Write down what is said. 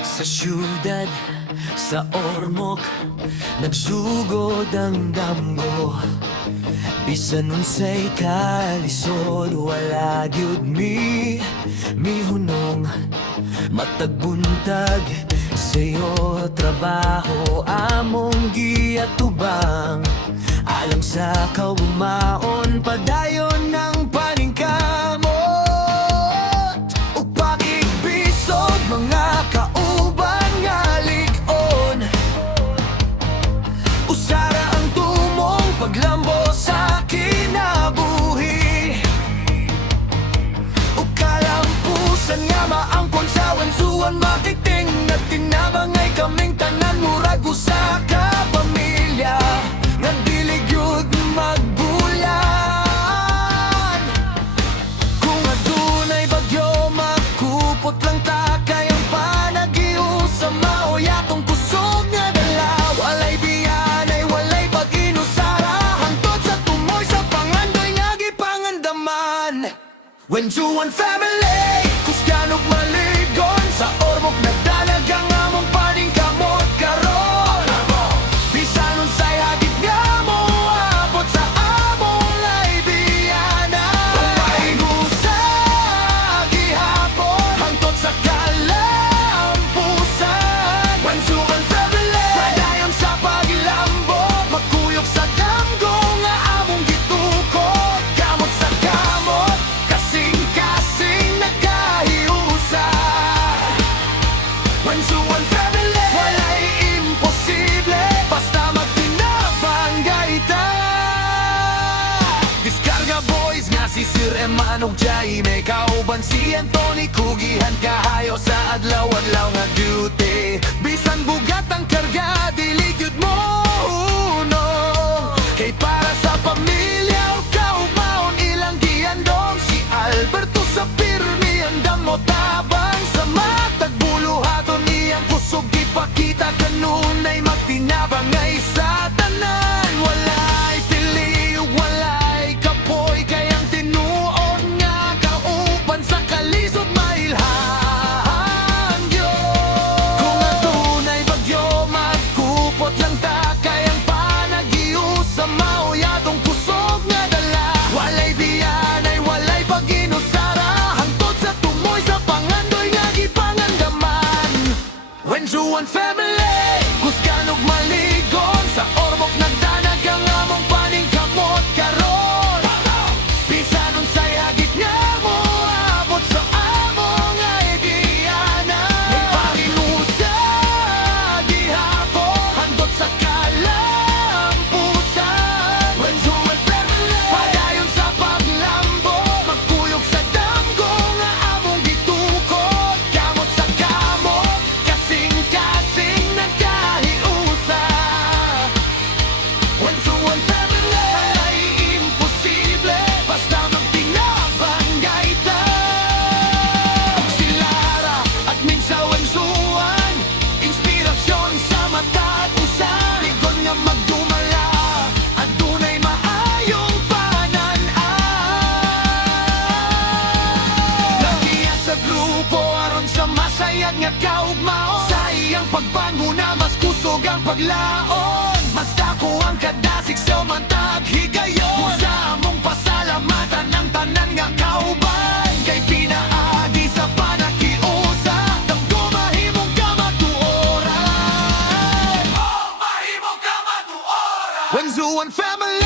Sa syudad, sa Ormoc, nagsugod ang damgo. Bisan unsay kalisod, wala gyud mihunong. Matag buntag, sayo trabaho, among giatubang. Alang sa kaumaon, padayon ng paningkamot. Ug pakikbisog mga kauban nga lig-on. Usara ang tumong paglambo sa kinabuhi. Ug kalampusan nga maangkon sa wansuan, makiting at tinabangay kaming tanan, murag usa ka pamilya. Nagdilig yun magbulan. Kung adunay bagyo, magkupot lang ta, kayang panagiusa mao yatong kusog nga dala. Walay biyanay, walay pag-inusara, hangtod sa tumoy sa pangandoy nga gipangandaman. When Juan family, kusganog maligon, sa Ormoc nagdanag ang among paningkamot karon. Bisan unsay hagit nga mo abot sa among laybiyana. Umaygusa gihapon, hangtod sa kalampusan. When Juan family, padayon sa pagilambot, magkuyog sa damgo nga among gitukod. Kamot sa kamot, kasing-kasing nagkahiusa. When Juan family, walay imposible, basta magtinabang gaita. Diskarga boys nga si Sir Emanog Jaime, kauban si Anthony, kugihan kahayo sa adlaw-adlaw nga duty. Bisan bugat ang karga, dili gyud mo unong. Kay para sa pamilya o kaumaon ilang giandong. Si Alberto sa pirmi, andam mo tabang sa matag buluhaton niyang kusog ipakita kanunay magtinabang ngay sa tanan. Walay pili, walay kapoy, kayang tinuod nga kauban sa kalisod mailhan yun. Kung adunay bagyo, magkupot lang ta, kayang panagiusa mao yatong kusog nga dala. Walay biyanay, walay pag-inusara, hangtod sa tumoy sa pangandoy nga gipangandaman. When Juan family, kusganog maligon, sa Ormoc nagdanag ang among paningkamot karon. Bisan unsay hagit nga mo abot sa among ideyana. May panginusa gihapon, hangtod sa kalampusan. When Juan family, padayon sa paglambo, magkuyog sa damgo nga among gitukod. Kamot sa kamot, kasing-kasing nagkahiusa. When Juan family, walay imposible, basta magtinabang gaita. Ug si Lara at minsan wansuan, inspirasyon sa mata at usan. Ligon nga magdumala, adunay maayong pananaan. Nagiya sa grupo aron sa masayag nga kaugmaon. Sa iyang pagbango na mas kusog ang paglaon, mas dako ang kadasig sa matag higayon. Sa among pasalamatan ang tanan nga kauban, kay pinaagi sa panakiusa, damgo mahimong kamatuoran. Oh, mahimong kamatuoran. When Juan family,